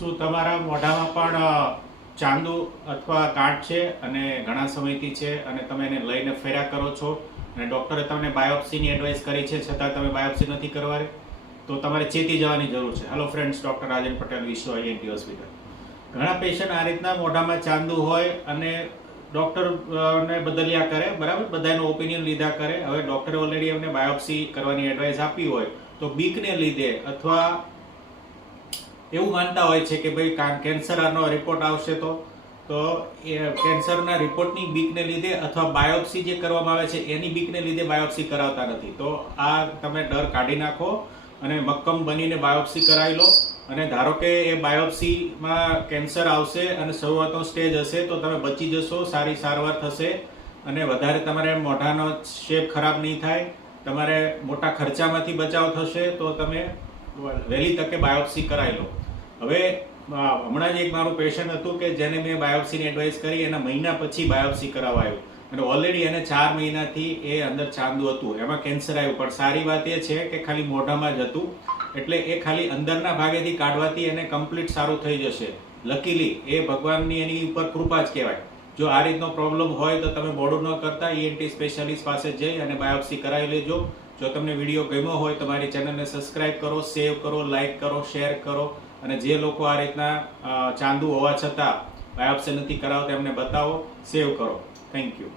શું તમારા મોઢામાં પણ ચાંદુ અથવા ગાંઠ છે અને ઘણા સમયથી છે અને તમે એને લઈને ફેર્યા કરો છો અને ડૉક્ટરે તમને બાયોપ્સીની એડવાઇસ કરી છે છતાં તમે બાયોપ્સી નથી કરવાની, તો તમારે ચેતી જવાની જરૂર છે. હેલો ફ્રેન્ડ્સ, ડૉક્ટર રાજન પટેલ, વિશ્વ આઈએનટી હોસ્પિટલ. ઘણા પેશન્ટ આ રીતના મોઢામાં ચાંદુ હોય અને ડૉક્ટરને બદલ્યા કરે, બરાબર, બધાનો ઓપિનિયન લીધા કરે. હવે ડૉક્ટરે ઓલરેડી એમને બાયોપ્સી કરવાની એડવાઇસ આપી હોય તો બીકને લીધે અથવા એવું માનતા હોય છે કે ભાઈ કેન્સરનો રિપોર્ટ આવશે તો એ કેન્સરના રિપોર્ટની બીકને લીધે અથવા બાયોપ્સી જે કરવામાં આવે છે એની બીકને લીધે બાયોપ્સી કરાવતા નથી. તો આ તમે ડર કાઢી નાખો અને મક્કમ બનીને બાયોપ્સી કરાવી લો. અને ધારો કે એ બાયોપ્સીમાં કેન્સર આવશે અને શરૂઆતનો સ્ટેજ હશે તો તમે બચી જશો, સારી સારવાર થશે અને વધારે તમારે મોઢાનો શેપ ખરાબ નહીં થાય, તમારે મોટા ખર્ચામાંથી બચાવ થશે. તો તમે વહેલી તકે બાયોપ્સી કરાવી લો. હવે હમણાં જ એક મારું પેશન્ટ હતું કે જેને મેં બાયોપ્સીની એડવાઇસ કરી, એના મહિના પછી બાયોપ્સી કરાવવા આવ્યું અને ઓલરેડી એને 4 મહિનાથી એ અંદર ચાંદુ હતું, એમાં કેન્સર આવ્યું. પણ સારી વાત એ છે કે ખાલી મોઢામાં જ હતું, એટલે એ ખાલી અંદરના ભાગેથી કાઢવાથી એને કમ્પ્લીટ સારું થઈ જશે. લકીલી એ ભગવાનની એની ઉપર કૃપા જ કહેવાય. જો આ રીતનો પ્રોબ્લેમ હોય તો તમે મોડું ન કરતા ઈએનટી સ્પેશિયાલિસ્ટ પાસે જઈ અને બાયોપ્સી કરાવી લેજો. જો તમને વિડીયો ગમ્યો હોય તો મારી ચેનલને સબસ્ક્રાઇબ કરો, સેવ કરો, લાઇક કરો, શેર કરો. અને જે લોકો આ રીતના ચાંદુ હોવા છતાં બાયોપ્સી નથી કરાવતા એમને બતાવો, સેવ કરો. Thank you.